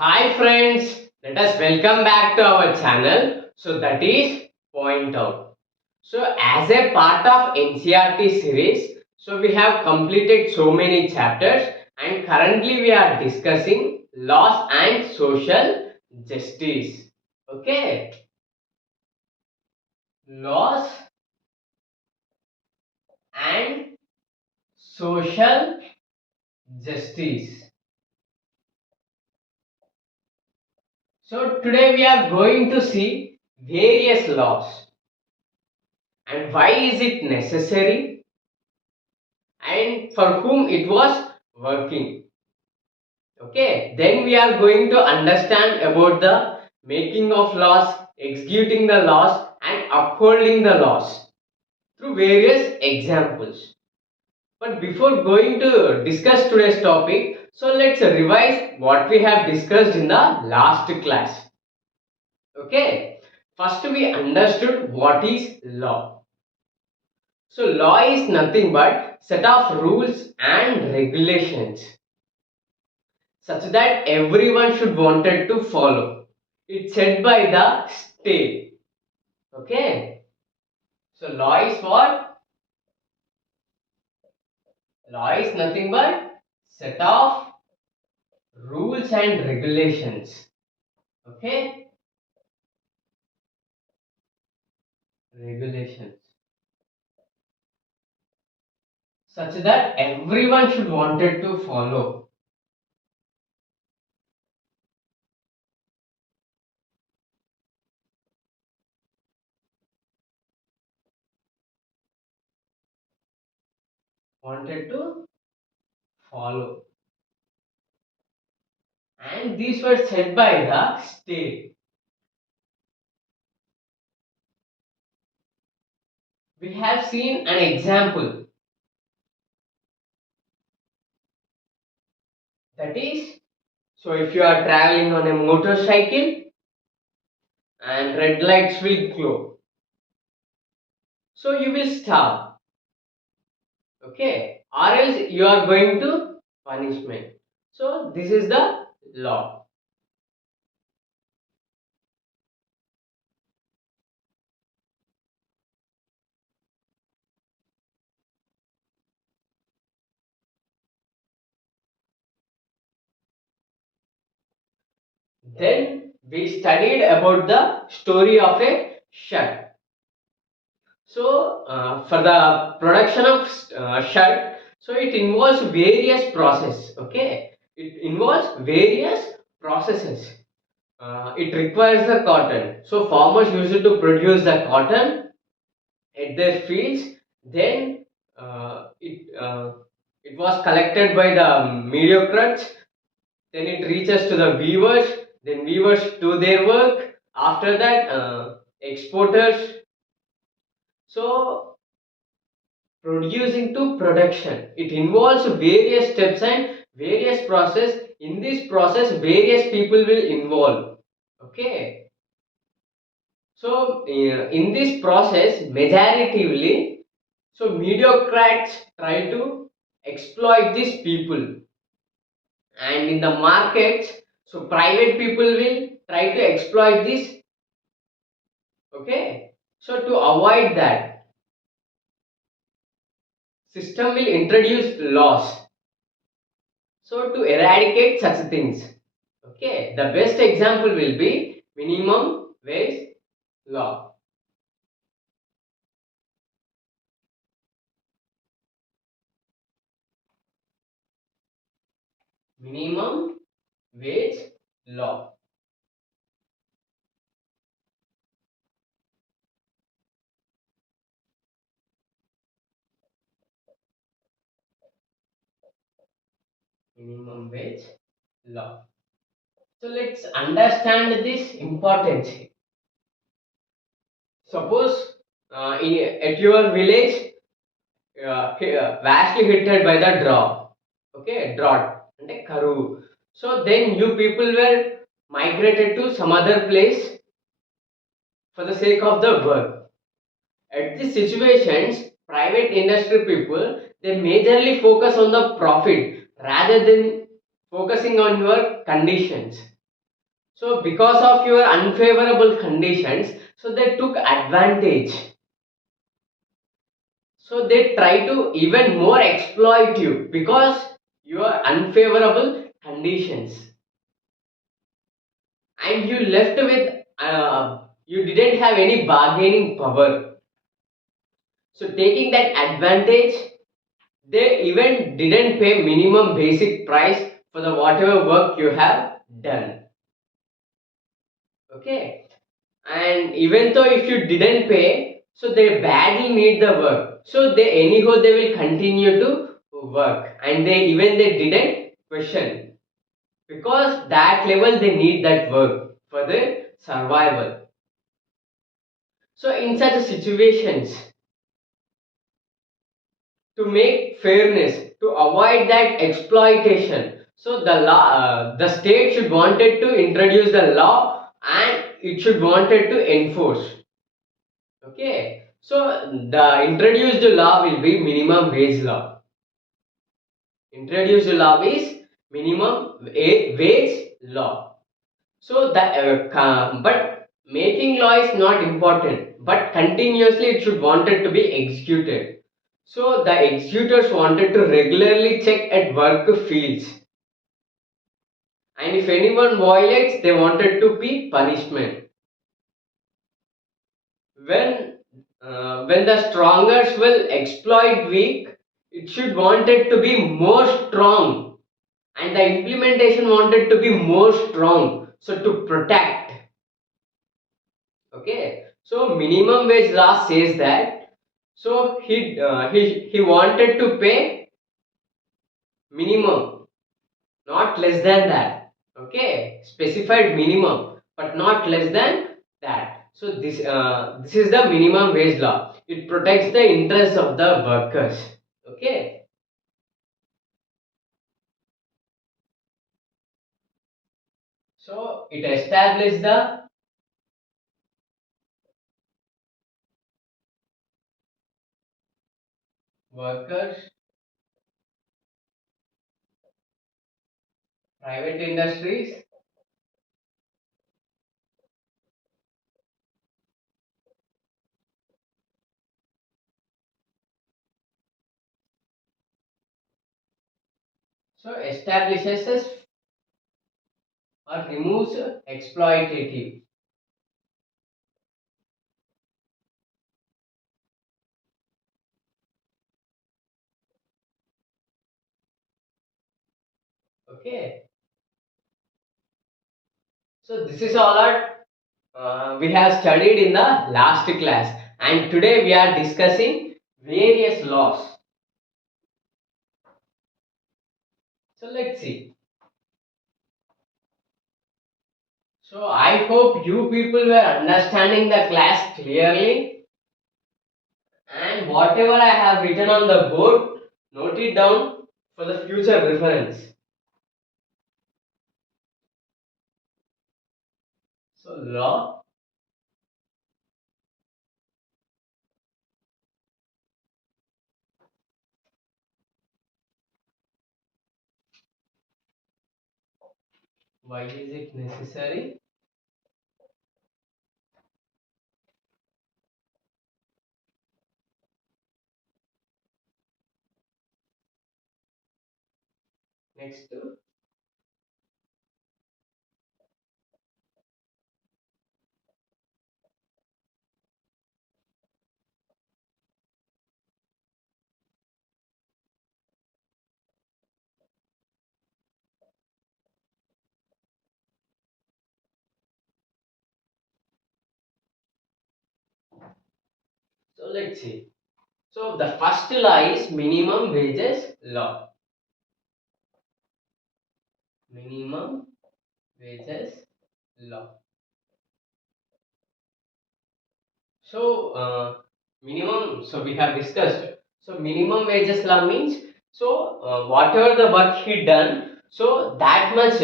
Hi friends, let us welcome back to our channel. So that is Point Out. So as a part of NCRT series, so we have completed so many chapters and currently we are discussing laws and social justice. Okay, laws and social justice. So today we are going to see various laws and why is it necessary and for whom it was working. Okay, then we are going to understand about the making of laws, executing the laws, and upholding the laws through various examples. But before going to discuss today's topic, so let's revise what we have discussed in the last class. Okay, first we understood what is law. So law is nothing but set of rules and regulations such that everyone should wanted to follow. It's set by the state. Okay. So law is what? Law is nothing but set of rules and regulations. Okay. Regulations. Such that everyone should wanted to follow. Wanted to follow. And these were set by the state. We have seen an example, that is, so if you are traveling on a motorcycle and red lights will glow, so you will stop. Okay, or else you are going to punishment. So this is the law. Then we studied about the story of a shirt. So for the production of shirt, so it involves various process. Okay, it involves various processes. It requires the cotton. So farmers used to produce the cotton at their fields. Then it was collected by the mediocrates. Then it reaches to the weavers. Then weavers do their work. After that, exporters. So producing to production, it involves various steps and various process. In this process, various people will involve. Okay. So, in this process, majoritively, so mediocrats try to exploit these people, and in the markets, so private people will try to exploit this. Okay, so to avoid that, system will introduce laws. So to eradicate such things. Okay, the best example will be minimum wage law. Minimum wage law. Minimum wage law. So let's understand this importance. Suppose at your village, vastly hit by the drought. Okay, drought and a karu. So then you people were migrated to some other place for the sake of the work. At these situations, private industry people, they majorly focus on the profit rather than focusing on your conditions. So because of your unfavorable conditions, so they took advantage. So they try to even more exploit you because your unfavorable conditions, and you left with you didn't have any bargaining power. So taking that advantage, they even didn't pay minimum basic price for the whatever work you have done. Okay, and even though if you didn't pay, so they badly need the work, so they anyhow they will continue to work, and they didn't question because that level they need that work for their survival. So in such situations, to make fairness, to avoid that exploitation, so the state should wanted to introduce the law, and it should wanted to enforce. Okay, so the introduced law will be minimum wage law. Introduced law is minimum wage law. So that but making law is not important, but continuously it should wanted to be executed. So the executors wanted to regularly check at work fields, and if anyone violates, they wanted to be punishment. When the strongest will exploit weak, it should wanted to be more strong, and the implementation wanted to be more strong. So to protect. Okay, so minimum wage law says that, so he wanted to pay minimum, not less than that. Okay, specified minimum, but not less than that. So this is the minimum wage law. It protects the interests of the workers. Okay, so it established the workers, private industries. So establishes or removes exploitative. Okay, so this is all our we have studied in the last class, and today we are discussing various laws. So let's see. So I hope you people were understanding the class clearly, and whatever I have written on the board, note it down for the future reference. So law, why is it necessary? Next to, so let's see. So the first law is minimum wages law. Minimum wages law. So, minimum, so we have discussed. So, minimum wages law means, so whatever the work he done, so that much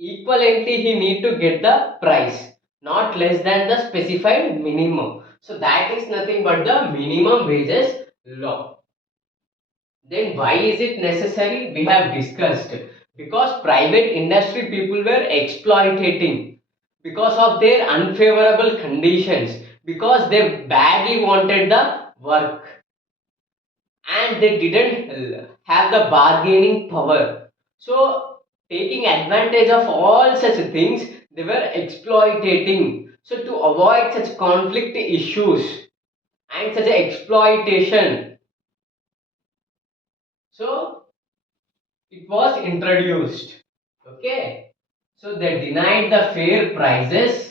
equivalently he need to get the price, not less than the specified minimum. So, that is nothing but the minimum wages law. Then, why is it necessary? We have discussed. because private industry people were exploiting because of their unfavorable conditions, because they badly wanted the work and they didn't have the bargaining power. So, taking advantage of all such things, they were exploiting. So, to avoid such conflict issues and such exploitation, so it was introduced. Okay, so they denied the fair prices.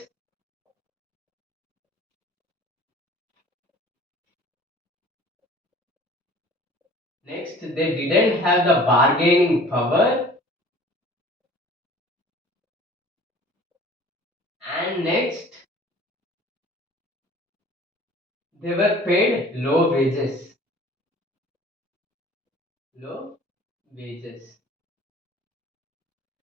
Next, they didn't have the bargaining power, and next, they were paid low wages. Low wages.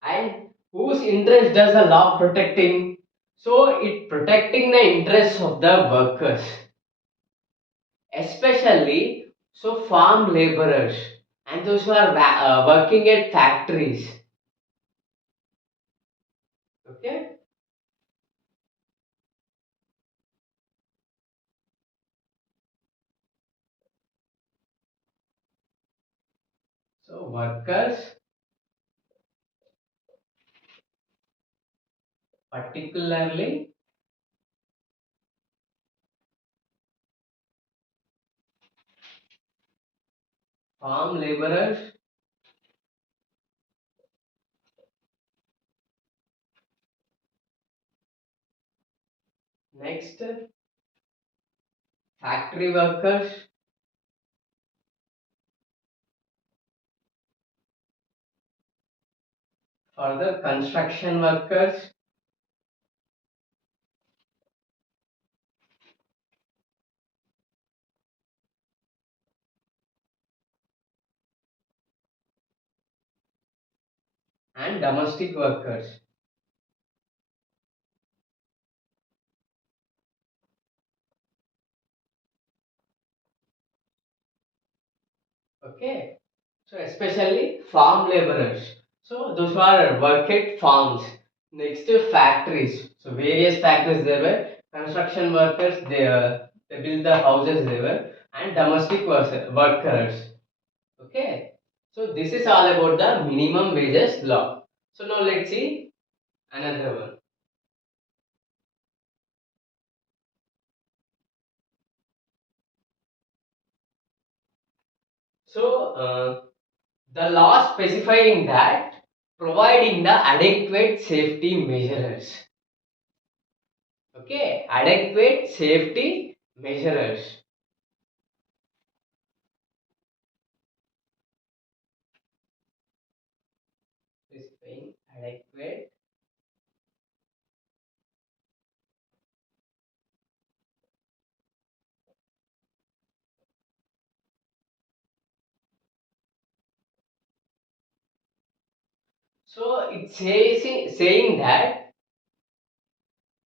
And whose interest does the law protecting? So it protecting the interests of the workers, especially so farm laborers and those who are working at factories. Okay, so workers, particularly farm laborers. Next, factory workers. Further, construction workers. And domestic workers. Okay, so especially farm laborers. So those who are work at farms. Next to factories. So various factories there were. Construction workers they build the houses there were, and domestic workers. Okay. So this is all about the minimum wages law. So now let's see another one. So the law specifying that providing the adequate safety measures. Okay, adequate safety measures. Specifying adequate. So it says saying that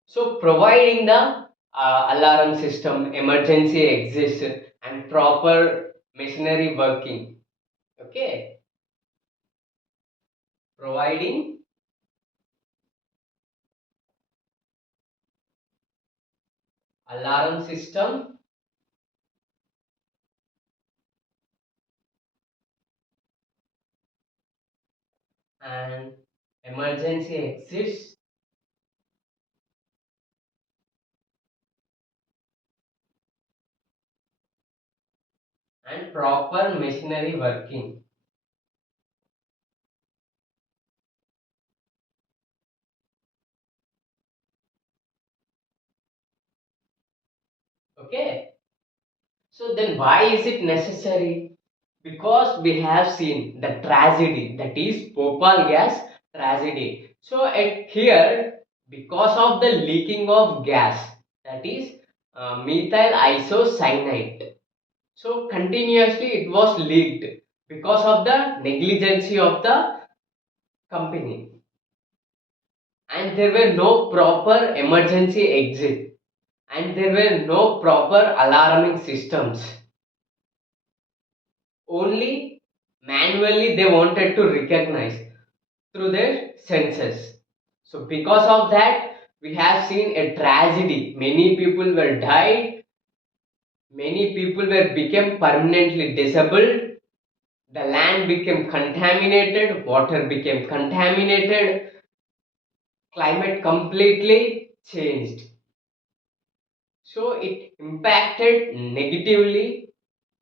so providing the alarm system, emergency exit, and proper machinery working. Okay, providing alarm system and emergency exits and proper machinery working. Okay, so then why is it necessary? Because we have seen the tragedy, that is Bhopal gas tragedy. So at here, because of the leaking of gas, that is methyl isocyanate. So continuously it was leaked because of the negligence of the company, and there were no proper emergency exit, and there were no proper alarming systems. Only manually they wanted to recognize. through their senses. So because of that, we have seen a tragedy. Many people were died, many people were became permanently disabled, the land became contaminated, water became contaminated, climate completely changed. So it impacted negatively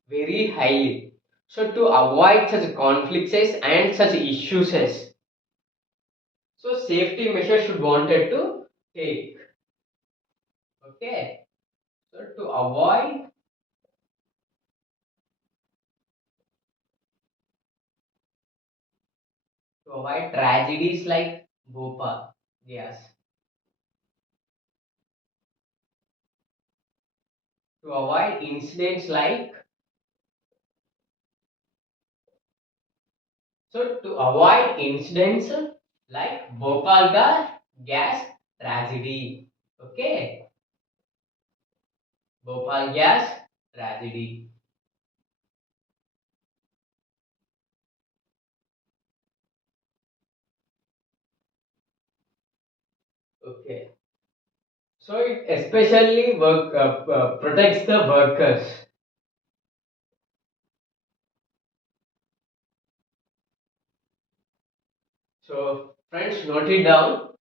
very highly. So to avoid such conflicts and such issues, so safety measures should wanted to take. Okay. So to avoid tragedies like Bhopal, yes. To avoid incidents like, so to avoid incidents like Bhopal gas tragedy. Okay. Bhopal gas tragedy. Okay. So it especially protects the workers. So friends, note it down.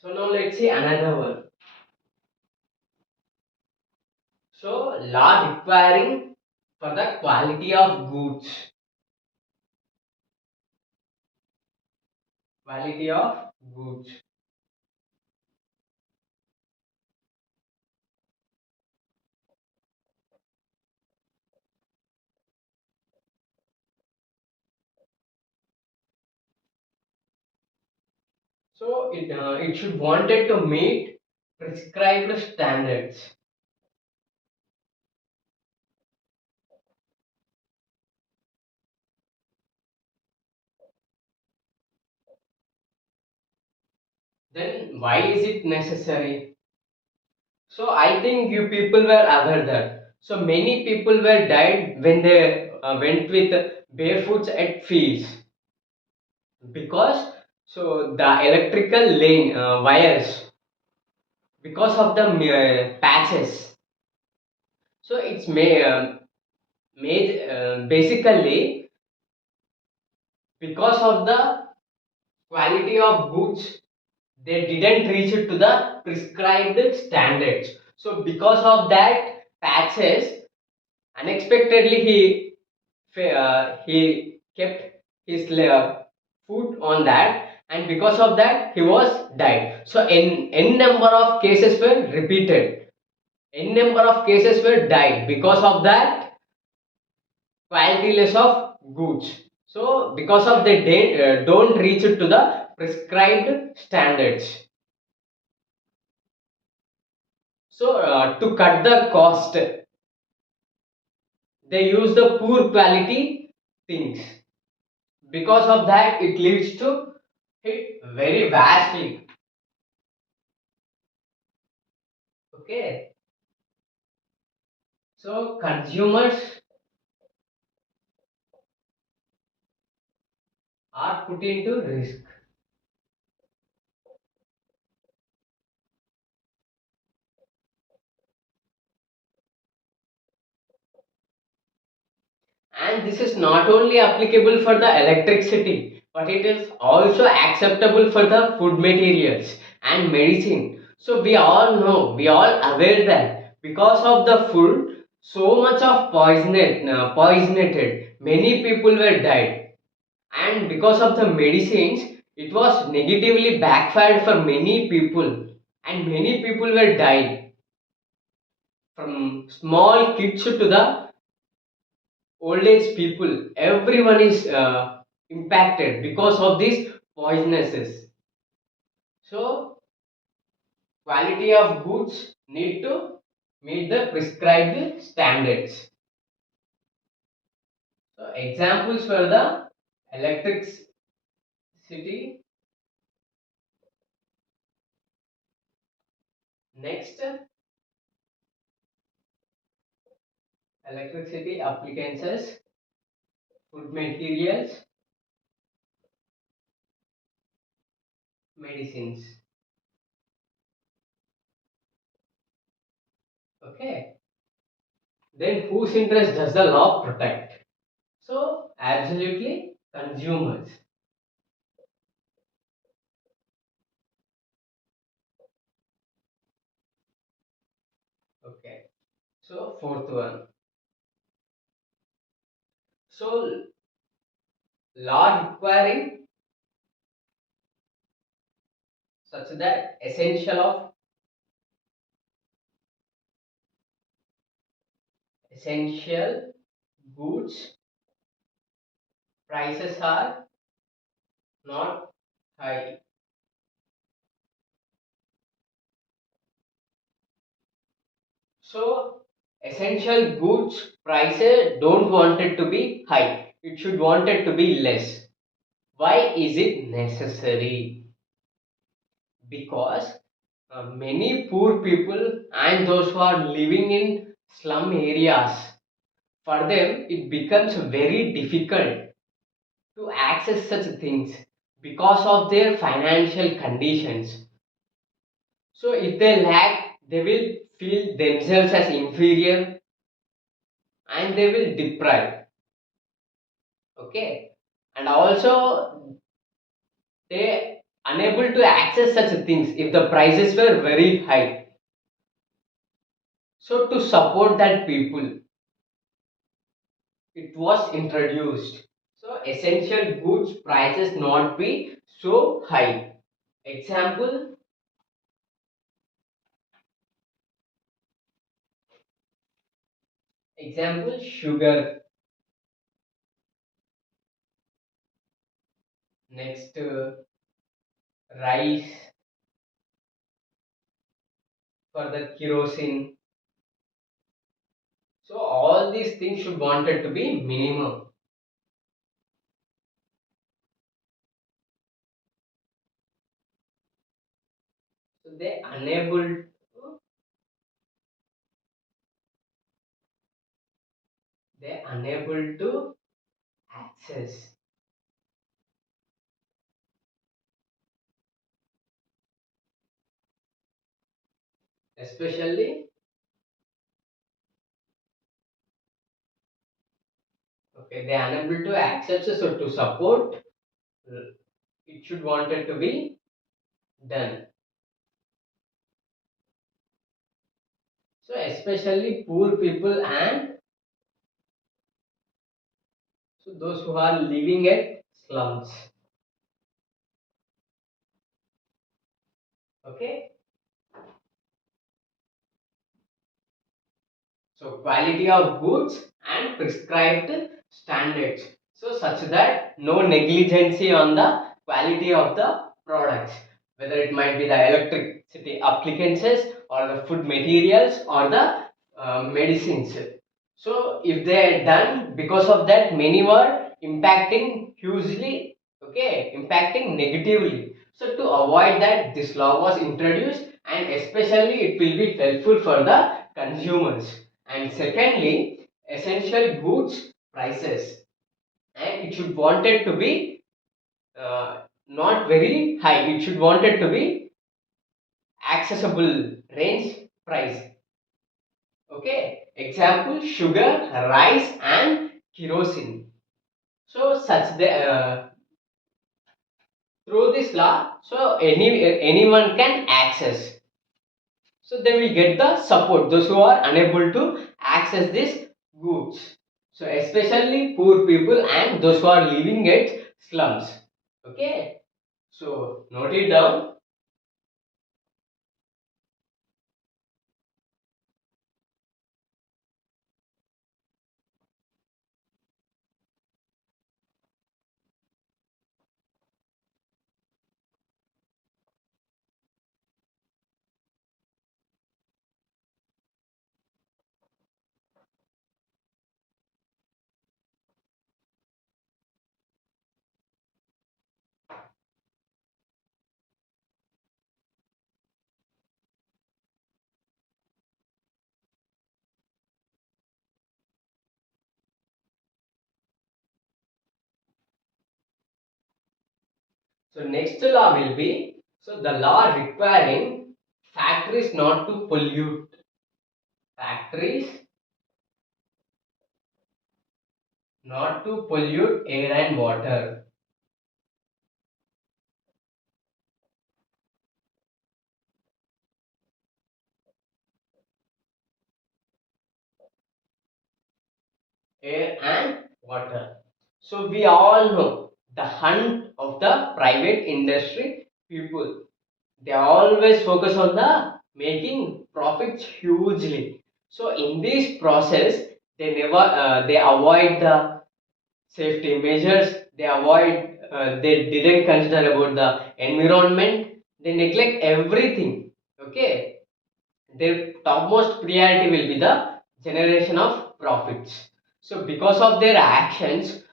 So now let's see another one. So law requiring for the quality of goods. Quality of goods. So it should wanted to meet prescribed standards. Then why is it necessary? So I think you people were aware that. So many people were died when they went with barefoots at fields because so the electrical lane wires because of the patches. So it's made basically because of the quality of goods they didn't reach it to the prescribed standards. So because of that patches unexpectedly he kept his foot on that, and because of that he was died. So n number of cases were repeated, n number of cases were died because of that quality less of goods. So because of don't reach it to the prescribed standards. So to cut the cost, they use the poor quality things. Because of that, it leads to hit very vastly. Okay, so consumers are put into risk. And this is not only applicable for the electricity, but it is also acceptable for the food materials and medicine. So we all know, we all aware that because of the food, so much of poisonated. Many people were died, and because of the medicines, it was negatively backfired for many people, and many people were died from small kids to the old age people. Everyone is impacted because of these poisonuses. So quality of goods need to meet the prescribed standards. So examples for the electricity, next electricity appliances, food materials, medicines. Okay. Then whose interest does the law protect? So absolutely consumers. Okay. So fourth one. So law requiring such that essential goods prices are not high. So essential goods prices don't want it to be high. It should want it to be less. Why is it necessary? Because many poor people and those who are living in slum areas, for them it becomes very difficult to access such things because of their financial conditions. So if they lack, they will feel themselves as inferior and they will deprive. Okay, and also they unable to access such things if the prices were very high. So to support that people, it was introduced. So essential goods prices not be so high. Example, sugar. Next, rice for the kerosene. So all these things should wanted to be minimum. So they unable to access, especially okay they unable to access. So to support, it should wanted to be done. So especially poor people and so those who are living at slums. Okay. So quality of goods and prescribed standards. So such that no negligence on the quality of the products, whether it might be the electricity appliances or the food materials or the medicines. So if they are done, because of that many were impacting hugely, okay, impacting negatively. So to avoid that, this law was introduced, and especially it will be helpful for the consumers. And secondly, essential goods prices, and it should wanted to be not very high. It should wanted to be accessible range price. Okay, example sugar, rice, and kerosene. So such the through this law, so anyone can access. So they will get the support, those who are unable to access these goods. So especially poor people and those who are living at slums. Okay, so note it down. So next law will be, so the law requiring factories not to pollute, factories not to pollute air and water. Air and water. So we all know the hunt of the private industry people. They always focus on the making profits hugely. So in this process, they avoid the safety measures. They didn't consider about the environment. They neglect everything. Okay, their topmost priority will be the generation of profits. So because of their actions,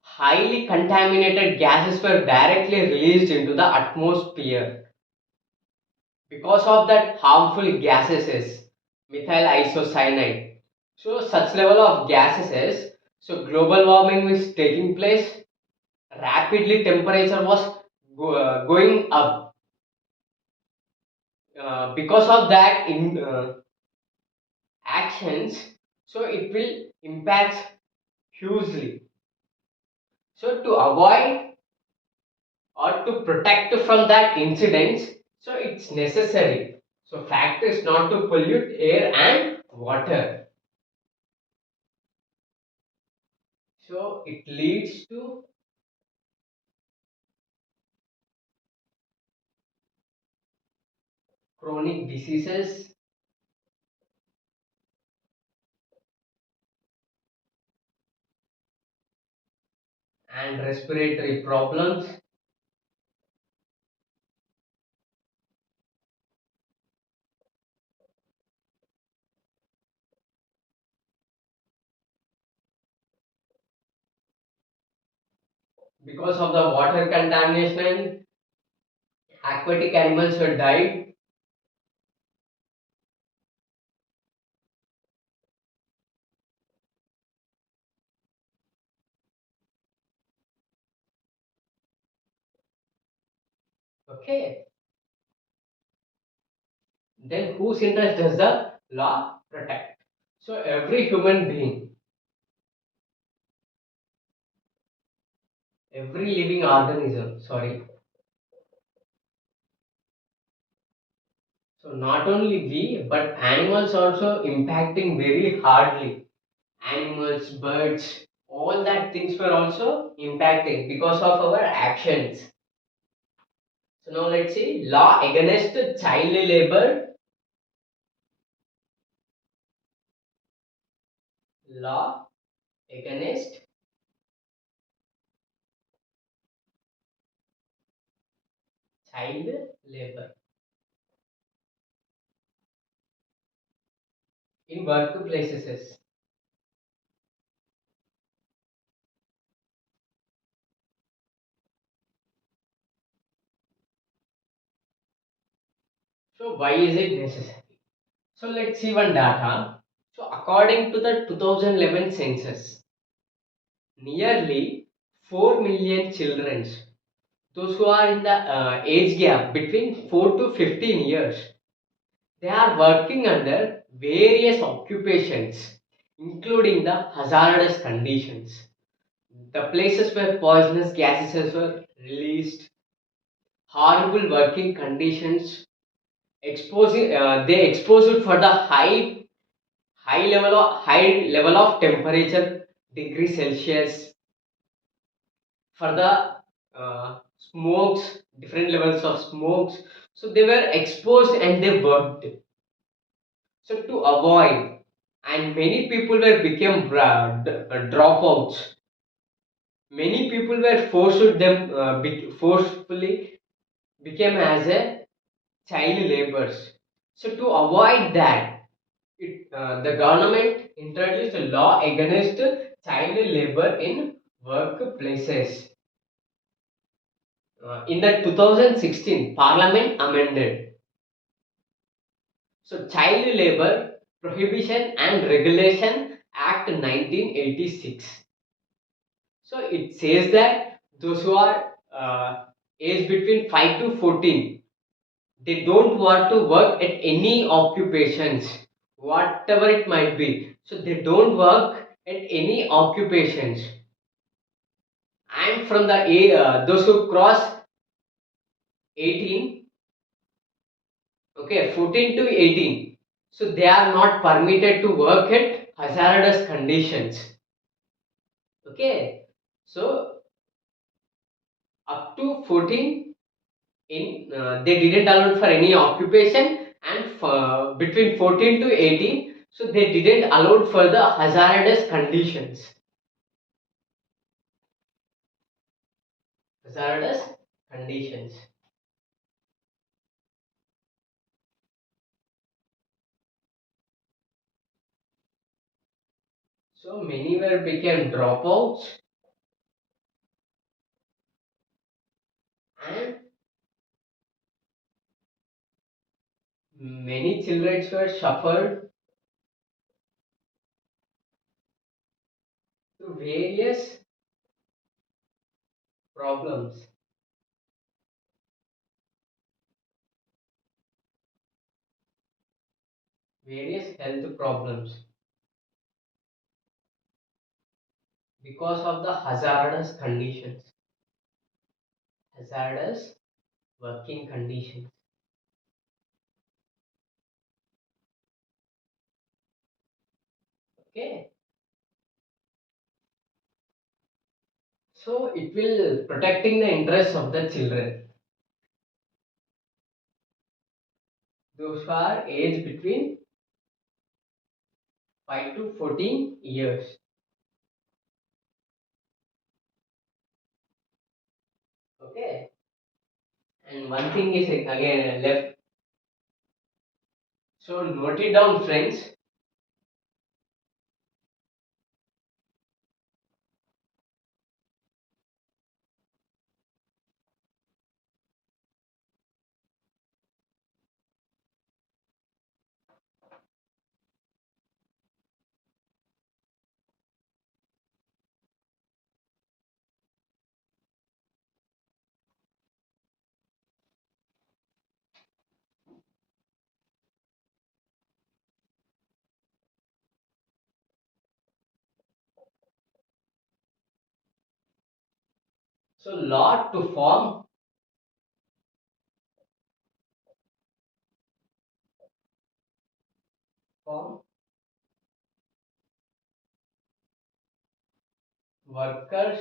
highly contaminated gases were directly released into the atmosphere. Because of that harmful gases is methyl isocyanide. So such level of gases is, so global warming is taking place. Rapidly temperature was going up. Because of that in actions, so it will impact hugely. So to avoid or to protect from that incidents, so it's necessary. So fact is not to pollute air and water. So it leads to chronic diseases and respiratory problems. Because of the water contamination, aquatic animals were died. Okay, then whose interest does the law protect? So every human being, every living organism, sorry. So not only we, but animals also impacting very hardly. Animals, birds, all that things were also impacting because of our actions. So now let's see law against child labor. Law against child labor in workplaces. So why is it necessary? So let's see one data. So according to the 2011 census, nearly 4 million children, those who are in the age gap between 4 to 15 years, they are working under various occupations, including the hazardous conditions, the places where poisonous gases were released, horrible working conditions, exposing they exposed for the high level of temperature, degree Celsius, for the smokes, different levels of smokes. So they were exposed and they worked. So to avoid, and many people were became dropouts. Many people were forcefully became as a child laborers. So to avoid that, the government introduced a law against child labor in workplaces. In the 2016, Parliament amended. So Child Labor Prohibition and Regulation Act 1986. So it says that those who are aged between 5 to 14, they don't want to work at any occupations, whatever it might be. So they don't work at any occupations. And from the those who cross 18, okay, 14 to 18, so they are not permitted to work at hazardous conditions. Okay, so up to 14, in they didn't allow for any occupation, and for, between 14 to 18, so they didn't allow for the hazardous conditions. Hazardous conditions. So many were became dropouts, and many children were suffered through various problems, various health problems, because of the hazardous conditions, hazardous working conditions. Okay, so it will protecting the interests of the children, those who are aged between 5 to 14 years. Okay, and one thing is again left. So note it down, friends. So law to form workers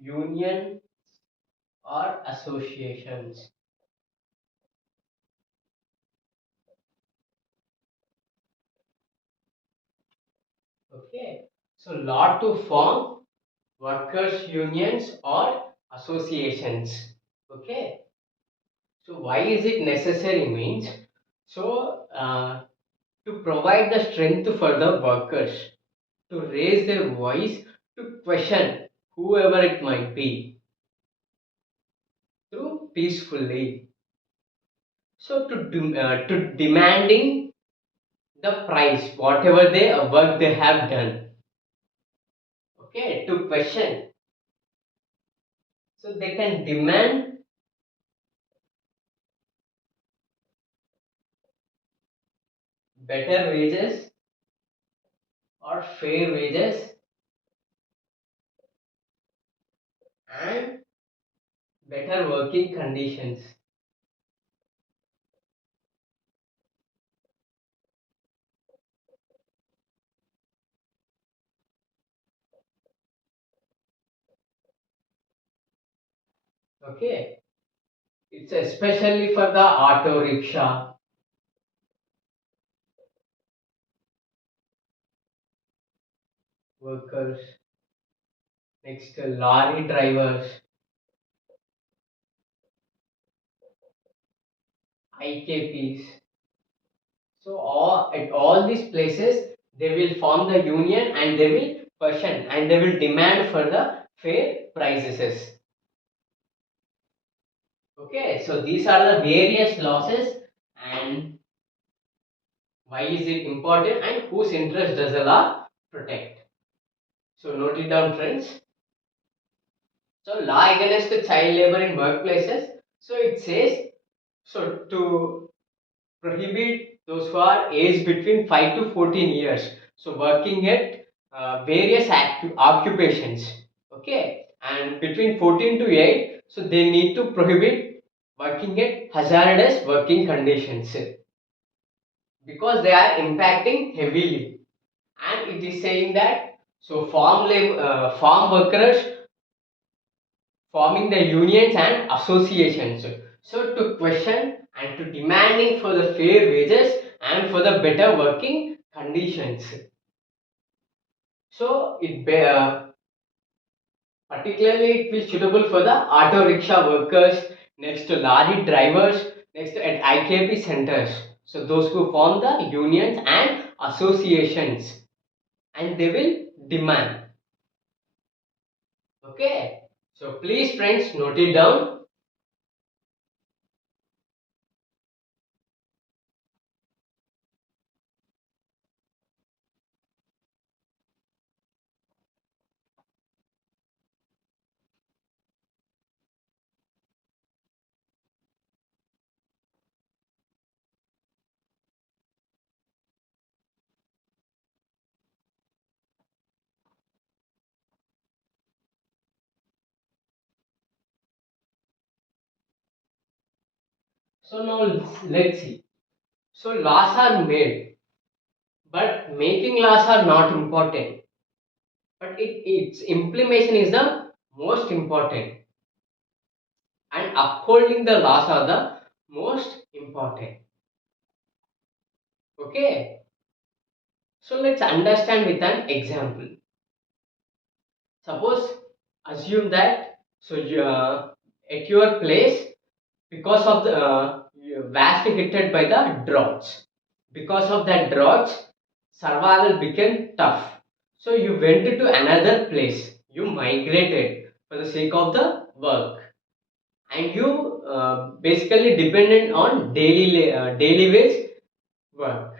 union or associations. Okay, so law to form workers unions or associations. Okay, so why is it necessary means, so to provide the strength for the workers to raise their voice, to question whoever it might be through peacefully. So to demanding the price whatever they work they have done. Okay, to question, so they can demand better wages or fair wages and better working conditions. Okay, it's especially for the auto rickshaw workers, next lorry drivers, IKPs. So at all these places, they will form the union and they will question and they will demand for the fair prices. Okay, so these are the various losses and why is it important and whose interest does the law protect. So note it down, friends. So law against the child labor in workplaces. So it says so to prohibit those who are aged between 5 to 14 years. So working at various occupations. Okay, and between 14 to 8, so they need to prohibit working at hazardous working conditions because they are impacting heavily. And it is saying that so farm workers forming the unions and associations so to question and to demanding for the fair wages and for the better working conditions. So particularly it will suitable for the auto rickshaw workers, next to lorry drivers, next to at IKP centers, so those who form the unions and associations and they will demand. Okay, so please friends note it down. So now let's see. So laws are made, but making laws are not important. But its implementation is the most important, and upholding the laws are the most important. Okay. So let's understand with an example. Suppose assume that so at your place because of the vastly hitted by the droughts. Because of that droughts, survival became tough. So you went to another place. You migrated for the sake of the work, and you basically dependent on daily wage work.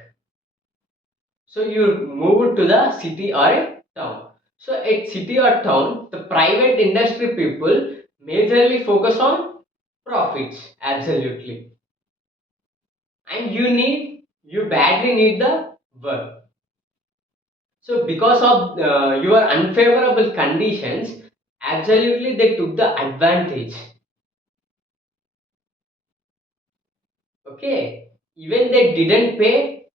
So you move to the city or a town. So at city or town, the private industry people majorly focus on profits. Absolutely, and you badly need the work. So because of your unfavorable conditions, absolutely they took the advantage. Okay, even they didn't pay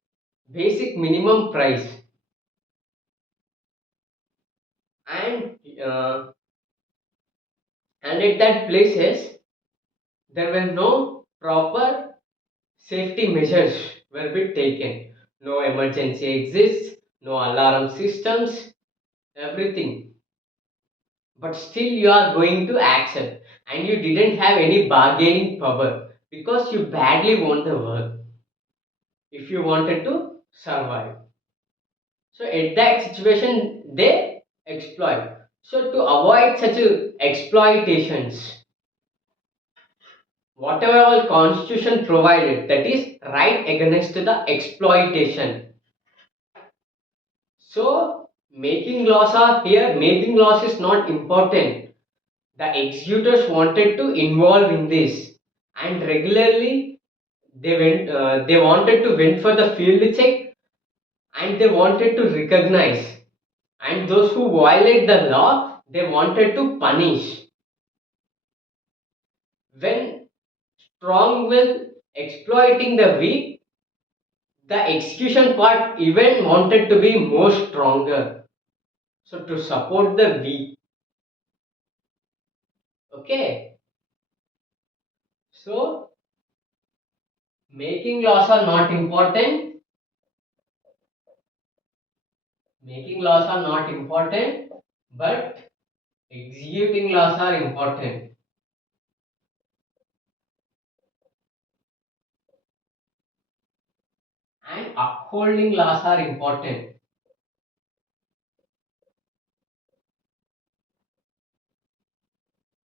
basic minimum price, and uh, and at that places there were no proper safety measures were be taken. No emergency exists, no alarm systems, everything. But still you are going to accept and you didn't have any bargaining power because you badly want the work if you wanted to survive. So at that situation they exploit. So to avoid such exploitations, whatever our constitution provided, that is right against the exploitation. So making laws are here, making laws is not important. The executors wanted to involve in this, and regularly they wanted to win for the field check, and they wanted to recognize, and those who violate the law they wanted to punish. When strong will exploiting the weak, the execution part even wanted to be more stronger, so to support the weak. Okay, So making laws are not important. Making laws are not important, but executing laws are important. And upholding laws are important.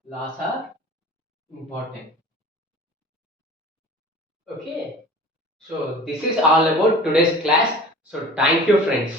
Laws are important. Okay. So this is all about today's class. So thank you friends.